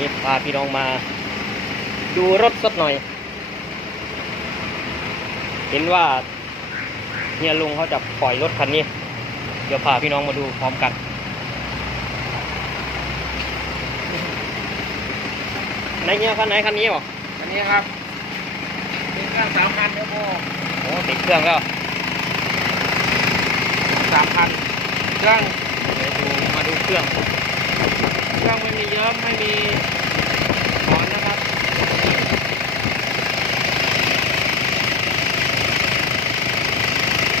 นี้พาพี่น้องมา ดูรถสักหน่อย เห็นว่าเฮียลุงเขาจะปล่อยรถคันนี้ เดี๋ยวพาพี่น้องมาดูพร้อมกันไหนเฮียคันไหนคันนี้บอกอันนี้ครับเป็นเครื่องสามพันเทอร์โบโอ้ติดเครื่องแล้วสามพันเครื่องเดี๋ยวดูมาดูเครื่องเครื่ อไม่มีเยิ้มไม่มีถอนนะครับ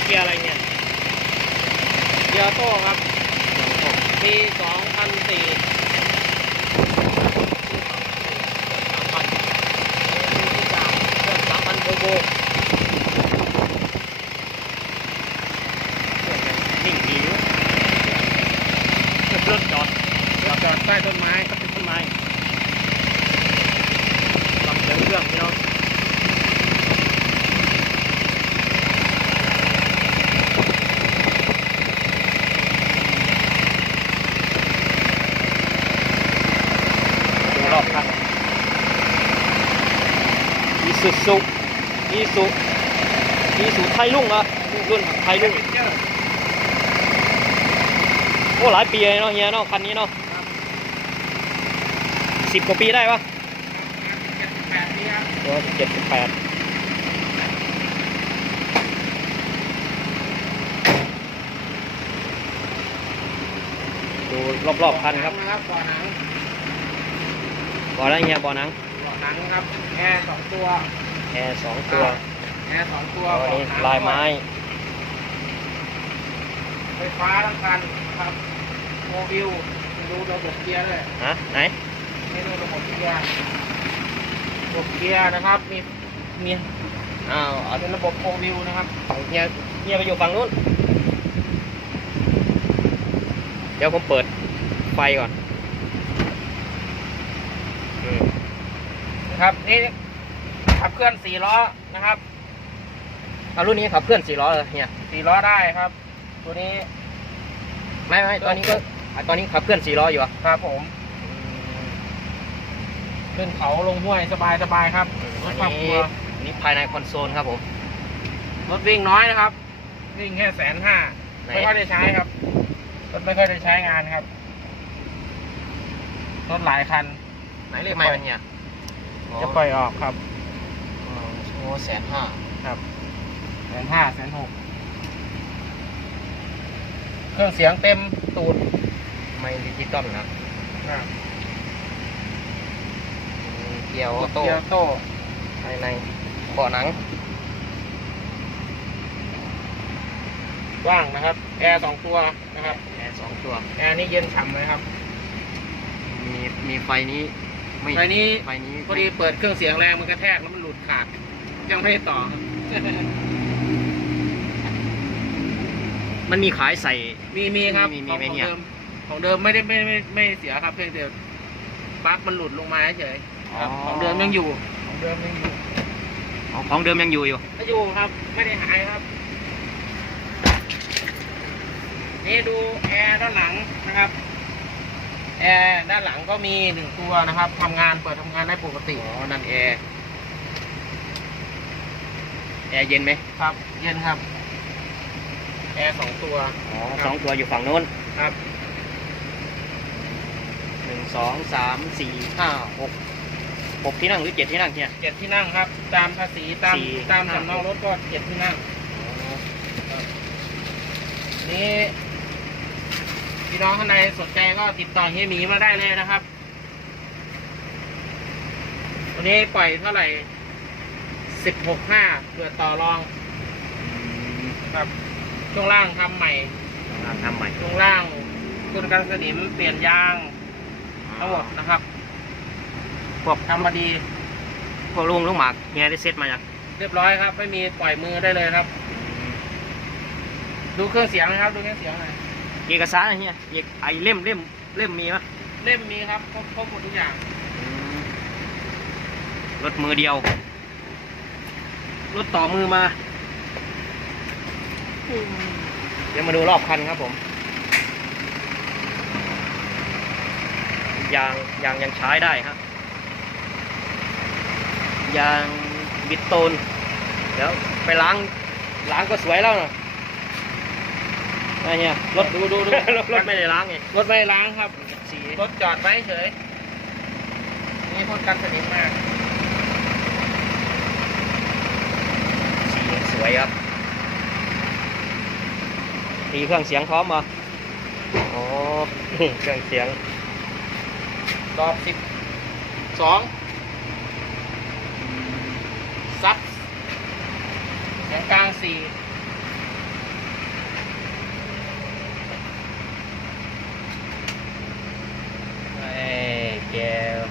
เกียร์อะไรเนี่ยเกียร์โต้ครับมีสองพันสี่ สามพันเครื่องสามพันโบโบนิ่งดีอยู่รถจอด จอดจอด ใต้ต้นไม้ก็เป็นต้นไม้ลำเสียงเครื่องพี่น้องดูรอบคันอีสุสุอีสุอีสุไทยรุ่งเหรอรุ่นไทยรุ่งโอ้หลายปีเลยเนาะเฮียเนาะคันนี้เนาะ สิบกว่าปีได้ปะเจ็ดสิบแปดปีครับเดี๋ยวเจ็ดสิบแปดดูรอบๆคันครับนะครับบ่อหนังบ่ออะไรเฮียบ่อหนังบ่อหนังครับแอร์สองตัวแอร์สองตัวแอร์สองตัวตัวนี้เบาะหงลายไม้ ไฟฟ้าทั้งคันครับโมบิลดูระบบเกียร์ด้วยฮะไหน นี่ดูระบบเกียร์ระบบเกียร์นะครับ มีมีอ้าวเอาเป็นระบบโมบิลนะครับฝั่งเฮียเฮียไปอยู่ฝั่งนู้น เดี๋ยวผมเปิดไฟก่อนนะครับนี่ขับเคลื่อนสี่ล้อนะครับเอารุ่นนี้ขับเคลื่อนสี่ล้อเลยเฮียสี่ล้อได้ครับ ตัวนี้ ไม่ไม่ตอนนี้ก็ตอนนี้ขับเคลื่อนสี่ล้ออยู่อะครับผม ขึ้นเขาลงห้วยสบายสบายครับรอัถนครอบครันี้วอันนี้ภายในคอนโซลครับผม รถวิ่งน้อยนะครับ วิ่งแค่แสนห้าไหนไม่ค่อยได้ใช้ครับ รถไม่ค่อยได้ใช้งานครับ รถหลายคัน ไหนเลขไม่มันเนี่ยจะปล่อยออกครับอ๋อโอ้แสนห้าครับแสนห้าแสนหกเครื่องเสียงเต็มตูด ไม่ดิจิตอลนะครับอืม เกียร์ออโต้เกียร์โต้ภายในเบาะหนัง ว่างนะครับ แอร์สองตัวนะครับ แอร์สองตัว แอร์นี่เย็นฉ่ำเลยครับ มีมีไฟนี้ไม่ไฟนี้ไฟนี้พอดีเปิดเครื่องเสียงแรงมันกระแทกแล้วมันหลุดขาด ยังไม่ได้ต่อครับมันมีขายใส่ มีมีครับมีมีของไหมของเนี่ยเดิมของเดิมไม่ได้ไม่ไม่ไม่เสียครับเพียงแต่ปลั๊กมันหลุดลงมาเฉยๆ ครับของเดิมยังอยู่ของเดิมยังอยู่อ๋อของเดิมยังอยู่อยู่ก็อยู่ครับ ไม่ได้หายครับ นี่ดูแอร์ด้านหลังนะครับ แอร์ด้านหลังก็มีหนึ่งตัวนะครับทำงานเปิดทำงานได้ปกติ อ๋อนั่นแอร์แอร์เย็นไหมครับ เย็นครับ แอร์สองตัว อ๋อครับสองตัวอยู่ฝั่งโน้นครับ หนึ่งสองสามสี่ห้าหก หกที่นั่งหรือเจ็ดที่นั่งเนี่ย เจ็ดที่นั่งครับ ตามภาษีตามสี่ตามห้า สำเนารถก็เจ็ดที่นั่งนี่พี่น้องท่านใดสนใจก็ติดต่อเฮียหมีมาได้เลยนะครับวันนี้ปล่อยเท่าไหร่สิบหกห้าเกิดต่อรองครับช่วงล่างทำใหม่ ทำใหม่ช่วงล่างคุณกันสนิมเปลี่ยนยางทั้งหมดนะครับ พวกทำมาดี พวกลุงลูกหมากเฮียได้เซ็ตมายังเรียบร้อยครับ ไม่มีปล่อยมือได้เลยครับ ดูเครื่องเสียงนะครับดูเครื่องเสียงหน่อยเอกสารอะไรเฮียเอกไอเล่มเล่มเล่มมีปะเล่มมีครับครบครบหมดทุกอย่างรถมือเดียวรถต่อมือมาเดี๋ยวมาดูรอบคันครับผม ยางยางยังใช้ได้ครับ ยางบิดโตน เดี๋ยวไปล้างล้างก็สวยแล้วเนาะอะไรเนี่ยรถดูดูดู รถรถไม่ได้ล้างไงรถไม่ล้างครับ สีรถจอดไว้เฉย นี่พ่นกันสนิมมาก สีสวยครับตีเครื่องเสียงพร้อมมาอ๋อ เครื่องเสียงดอกสิบสองซับเสียงกลางสี่เอ้ยแก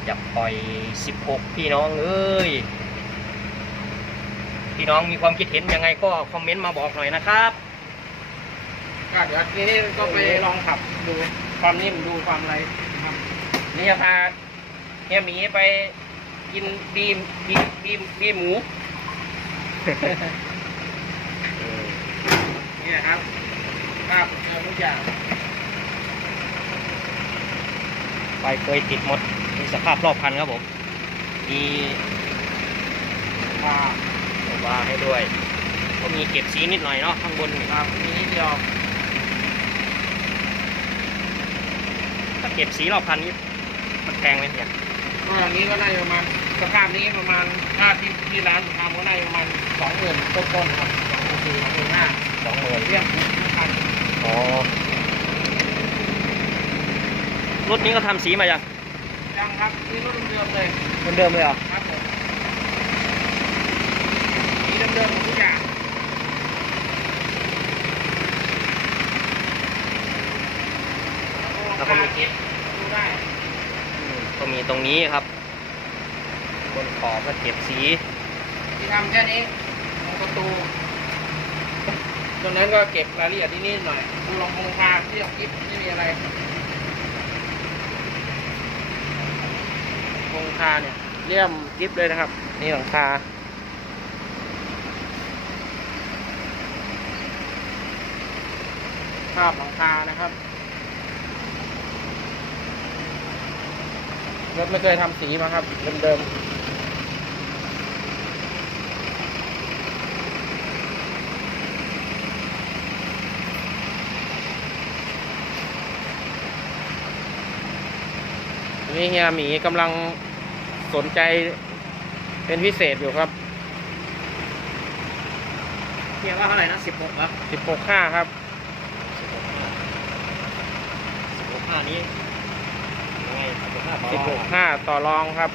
จะปล่อย 16 พี่น้องเอ้ย พี่น้องมีความคิดเห็นยังไงก็คอมเมนต์มาบอกหน่อยนะครับก็เดี๋ยวทีนี้ก็ไปลองขับดูความนิ่มดูความอะไรนะครับนี่จะพาเฮียหมีไปกินบีมบีมบีมบีมหมู นี่นะครับภาพเจอทุกอย่างไฟเคยติดหมด มีสภาพรอบคันครับผม มีอ่าว่าให้ด้วย ก็มีเก็บสีนิดหน่อยเนาะข้างบนนี่ครับมีนิดเดียวถ้าเก็บสีรอบคันนี้มันแพงไหมเนี่ยก็อันนี้ก็น่าจะประมาณสภาพนี้ประมาณถ้าที่ที่ร้านผมทำก็น่าจะประมาณสองหมื่นต้นๆครับสองหมื่นสี่สองหมื่นห้า สองหมื่นเรียกทุกคันอ๋อรถนี้ก็ทำสีมายังยังครับนี่รถเดิมๆเลยเหมือนเดิมเลยเหรอครับผมมีเดิมๆหมดทุกอย่างแล้วก็มีคิดดูได้อืมก็มีตรงนี้ครับ บนขอบก็เก็บสีที่ทำแค่นี้ตรงประตู ตรงนั้นก็เก็บรายละเอียดที่นี่หน่อยดูลองคงคาที่ออกคลิปไม่มีอะไรคงคาเนี่ยเลี่ยมกิฟเลยนะครับ นี่หลังคาภาพหลังคานะครับรถไม่เคยทำสีมาครับเดิมๆ นี่เฮียหมีกำลังสนใจเป็นพิเศษอยู่ครับเทียบว่าเท่าไหร่นะสิบหกครับสิบหกห้าครับสิบหกห้านี้ยังไงสิบหกห้าสิบหกห้าต่อรองครับ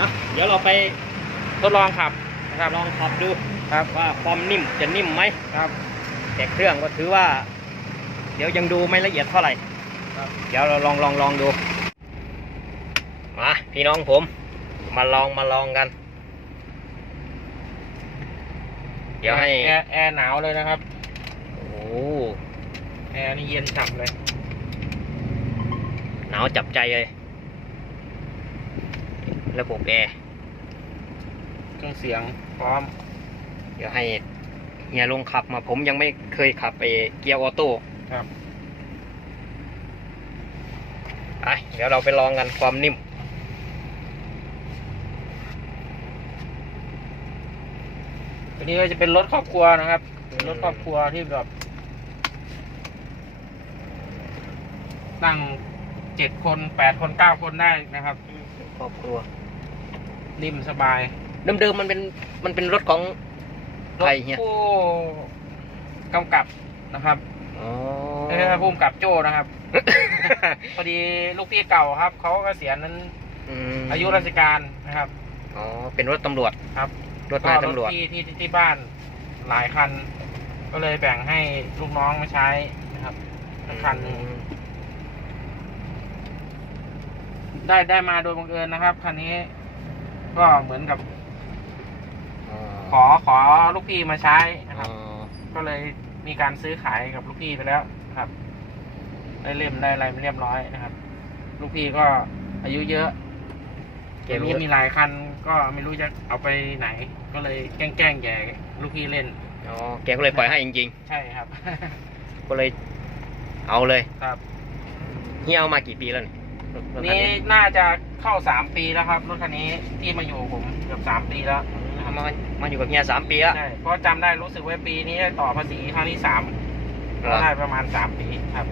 อะเดี๋ยวเราไปทดลองขับนะครับลองขับดูครับว่าความนิ่มจะนิ่มไหมครับ แต่เครื่องก็ถือว่า เดี๋ยวยังดูไม่ละเอียดเท่าไหร่ครับเดี๋ยวเราลองลองลองดูมาพี่น้องผม มาลองมาลองกัน เดี๋ยวให้แอร์แอร์หนาวเลยนะครับ โอ้โหแอร์นี่เย็นฉ่ำเลย หนาวจับใจเลย ระบบแอร์เครื่องเสียงพร้อม เดี๋ยวให้เฮียลงขับมาผมยังไม่เคยขับไปเกียร์ออโต้ ครับไปเดี๋ยวเราไปลองกันความนิ่ม ตัวนี้ก็จะเป็นรถครอบครัวนะครับเป็นรถครอบครัวที่แบบ ตั้งเจ็ดคนแปดคนเก้าคนได้นะครับ ครอบครัว นิ่มสบาย เดิมๆมันเป็นมันเป็นรถของรถใครเฮียผู้กำกับนะครับ อ๋อไม่ใช่ผู้กำกับโจ้นะครับ พอดีลูกพี่เก่าครับเขาก็เสียนั้นมอายุราชการนะครับ อ๋อ เป็นรถตำรวจครับรถนายตำรวจที่ที่ที่บ้านหลายคัน ก็เลยแบ่งให้ลูกน้องมาใช้นะครับสักคันหนึ่งอืมได้ได้มาโดยบังเอิญนะครับคันนี้ ก็เหมือนกับอ๋อขอขอลูกพี่มาใช้นะครับอ๋อก็เลยมีการซื้อขายกับลูกพี่ไปแล้วนะครับ ได้เล่มได้อะไรเรียบร้อยนะครับ ลูกพี่ก็อายุเยอะแกเกมรู้นี้มีหลายคันก็ไม่รู้จะเอาไปไหน ก็เลยแกล้งแกล้งแย่ลูกพี่เล่นอ๋อแกก็เลยปล่อยให้จริงใช่ครับ ๆ ก็เลยเอาเลยครับ เฮียเอามากี่ปีแล้วนี่รถรถคันี่น่าจะเข้าสามปีแล้วครับรถคันนี้ที่มาอยู่ผมเกือบสามปีแล้วเอามามาอยู่กับเฮียสามปีแล้วใช่เพราะจำได้รู้สึกว่าปีนี้ต่อภาษีครั้งที่สามเหรก็อได้ประมาณสามปีครับ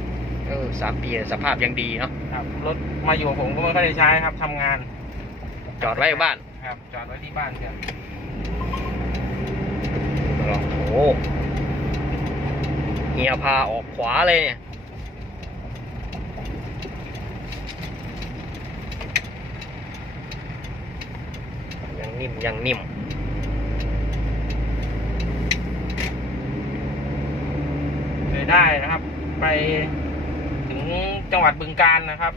เออสามปีสภาพยังดีเนาะครับรถมาอยู่ผมก็ไม่ค่อยได้ใช้ครับทำงานจอดไว้บ้านครับ จอดไว้ที่บ้านกันโอ้โหเฮียพาออกขวาเลยเนี่ยยังนิ่มยังนิ่มเคยได้นะครับ ไปถึง จังหวัดบึงการนะครับ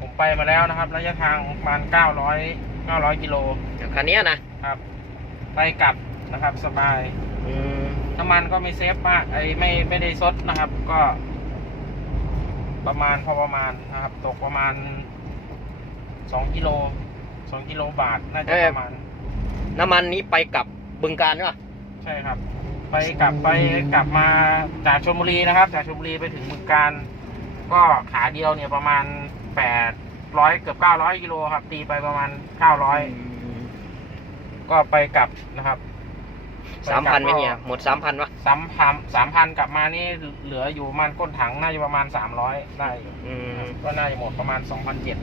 ผมไปมาแล้วนะครับ ระยะทางประมาณเก้าร้อยเก้าร้อยกิโลคันเนี้ยนะครับ ไปกลับนะครับสบายอืมน้ำมันก็ไม่เซฟมาก ไอ้ไม่ไม่ได้ซดนะครับ ก็ ประมาณพอประมาณนะครับ ตกประมาณสองกิโลสองกิโลบาทน่าจะประมาณ น้ำมันนี้ไปกลับบึงการใช่ปะใช่ครับ ไปกลับไปกลับมาจากชลบุรีนะครับ จากชลบุรีไปถึงบึงการ ก็ขาเดียวเนี่ยประมาณแปดร้อยเกือบเก้าร้อยกิโลครับ ตีไปประมาณเก้าร้อยก็ไปกลับนะครับสามพันไหมเนี่ยหมดสามพันวะสามพันสามพันกลับมานี่เหลืออยู่ประมาณก้นถังน่าจะประมาณสามร้อยได้อยู่อืมก็น่าจะหมดประมาณสองพันเจ็ด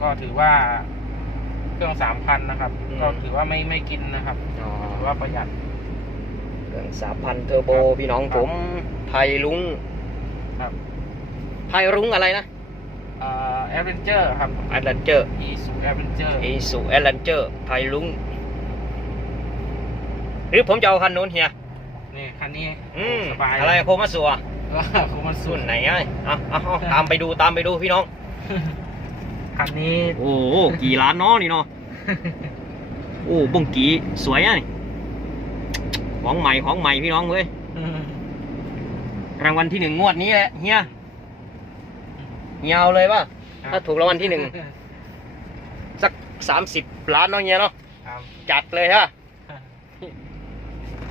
ก็ถือว่าเครื่องสามพันนะครับ ก็ถือว่าไม่ไม่กินนะครับอ๋อถือว่าประหยัดเครื่องสามพันเทอร์โบพี่น้องผมไทยลุง ครับไทยลุงอะไรนะเอ่อแอดเวนเจอร์ครับแอดเลนเจอร์อีสุแอดเวนเจอร์อีสุแอดเลนเจอร์ไทยลุงหรือผมจะเอาคันนู้นเฮียนี่คันนี้อืมสบายอะไรโคมาสัวคุมันสุส่วดนไหนอะเอาเอาเอาตามไปดูตามไปดูพี่น้องคันนี้โอ้โหกี่ล้านเน้อนี่เนาะโอ้บุ้งกี่สวยอะนี่ของใหม่ของใหม่พี่น้องเว้ย รางวัลที่หนึ่งงวดนี้แหละเฮียเฮียเอาเลยป่ะถ้าถูกรางวัลที่หนึ่งสักสามสิบล้านเนาะเฮียเนาะครับจัดเลยฮะ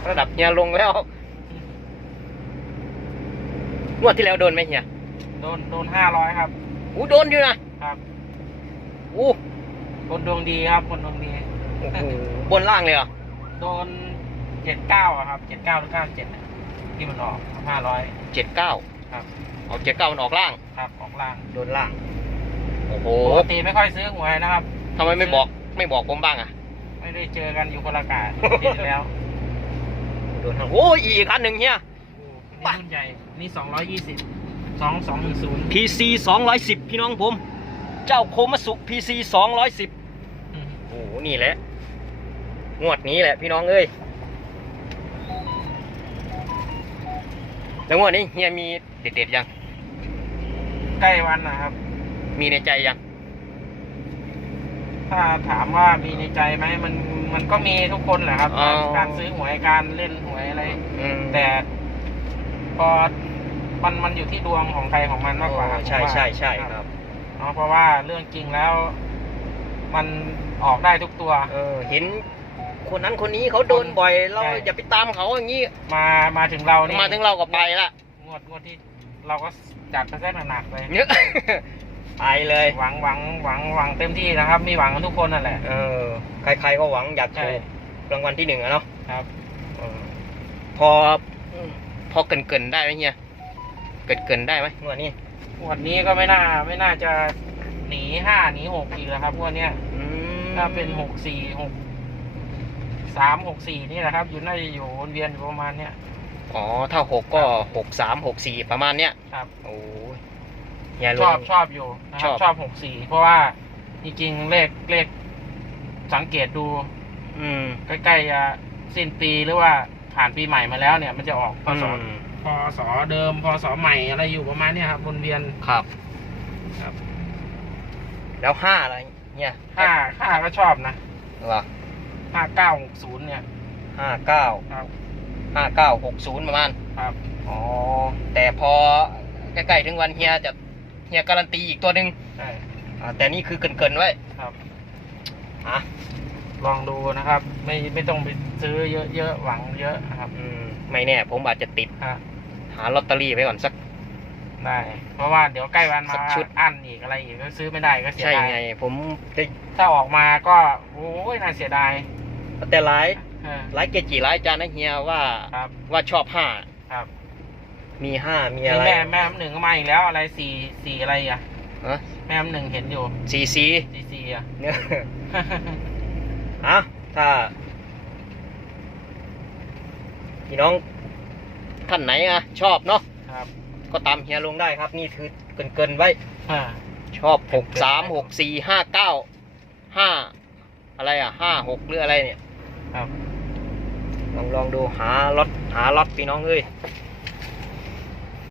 ระดับเฮียลงแล้วงวดที่แล้วโดนไหมเฮียโดนโดนห้าร้อยครับอู้โดนอยู่นะครับอู้คนดวงดีครับคนดวงดีโอ้โหบนล่างเลยเหรอโดนเจ็ดเก้าครับเจ็ดเก้าหรือเก้าเจ็ด ที่มันออกห้าร้อย เจ็ดเก้าครับ เอาเจ็ดเก้ามันออกล่าง ครับออกล่างโดนล่าง โอ้โหปกติไม่ค่อยซื้อหวยนะครับ ทำไมไม่บอกไม่บอกผมบ้างอะ ไม่ได้เจอกันอยู่คนละกาปีที่แล้วโดนทางโอ้ยอีกคันหนึ่งเฮีย นี่รุ่นใหญ่ นี่สองร้อยยี่สิบสองสองหนึ่งศูนย์ PC 210 พี่น้องผม เจ้าโคมาสุ PC 210 โอ้โห นี่แหละ งวดนี้แหละพี่น้องเอ้ย แล้วงวดนี้เฮียมีเด็ดๆยัง ใกล้วันนะครับ มีในใจยัง ถ้าถามว่ามีในใจไหมมันมันก็มีทุกคนแหละครับ อ๋อ การซื้อหวยการเล่นหวยอะไร อืมแต่พอมันมันอยู่ที่ดวงของใครของมันมากกว่าโอ้ใช่ผมว่าใช่ใช่ครับ เนาะเพราะว่าเรื่องจริงแล้ว มันออกได้ทุกตัว เออเห็น คนนั้นคนนี้เขาโดนบ่อยเราใช่ อย่าไปตามเขาอย่างนี้มามาถึงเรานี่มาถึงเราก็ไปละงวดงวดที่เราก็จัดไปแท้หนักๆเลยเยอะไปเลยหวังหวังหวังหวังเต็มที่นะครับ มีหวังกันทุกคนนั่นแหละ เออใครๆก็หวังอยากใช่ ถูกรางวัลที่หนึ่งอะเนาะครับ เออพอพอเกินเกินๆได้ไหมเฮียเกินเกินๆได้ไหมงวดนี้งวดนี้ก็ไม่น่าไม่น่าจะหนีห้าหนีหกอีกแล้วครับงวดเนี้ยอืมถ้าเป็นหกสี่หก สามหกสี่นี่แหละครับ อยู่น่าจะอยู่วนเวียนอยู่ประมาณเนี้ย อ๋อ ถ้าหกก็หกสามหกสี่ประมาณเนี้ยครับ โอ้ยเฮียลชองบชอบอยู่นะคชรัอบบ ชอบหกสี่เพราะว่าจริงๆเลขเลขสังเกตดูอืมใกล้ๆจะสิ้นปีหรือว่าผ่านปีใหม่มาแล้วเนี่ย มันจะออกพศอืมพศเดิมพศใหม่อะไรอยู่ประมาณเนี้ยครับวนเวียน ครับ ครับ แล้วห้าอะไรเนี่ยห้าห้าก็ชอบนะเหรอ ห้าเก้าหกศูนย์เนี่ยห้าเก้าครับห้าเก้าหกศูนย์ประมาณครับอ๋อแต่พอใกล้ๆถึงวันเฮียจะเฮียการันตีอีกตัวหนึ่งใช่อ่าแต่นี่คือเกินๆไว้ครับอะลองดูนะครับ ไม่ไม่ต้องไปซื้อเยอะๆหวังเยอะนะครับอืมไม่แน่ ผมอาจจะติดฮะหาลอตเตอรี่ไปก่อนสัก ได้ เพราะว่าเดี๋ยวใกล้วันมาสักชุด อั้นอีกอะไรอีกก็ซื้อไม่ได้ก็เสียใช่ดายไง ผมได้ถ้าออกมาก็โอ้ยน่าเสียดาย แต่หลายเออหลายเกจิหลายอาจารย์นะเฮียว่าครับ ว่าชอบห้าครับมีห้ามีนี่อะไรแม่แม่น้ำหนึ่งก็มาอีกแล้วอะไรสี่สี่อะไรอะ ฮะแม่น้ำหนึ่งเห็นอยู่สีสีสี่สี่อะ เนี่ย อะถ้าพี่น้องท่านไหนอะชอบเนาะครับก็ตามเฮียลงได้ครับ นี่คือเกินเกินๆไว้ อ่า ชอบหกสามหกสี่ห้าเก้าห้าอะไรอะห้าหกหรืออะไรเนี่ย ครับ ลองลองดูหารถหารถพี่น้องเอ้ย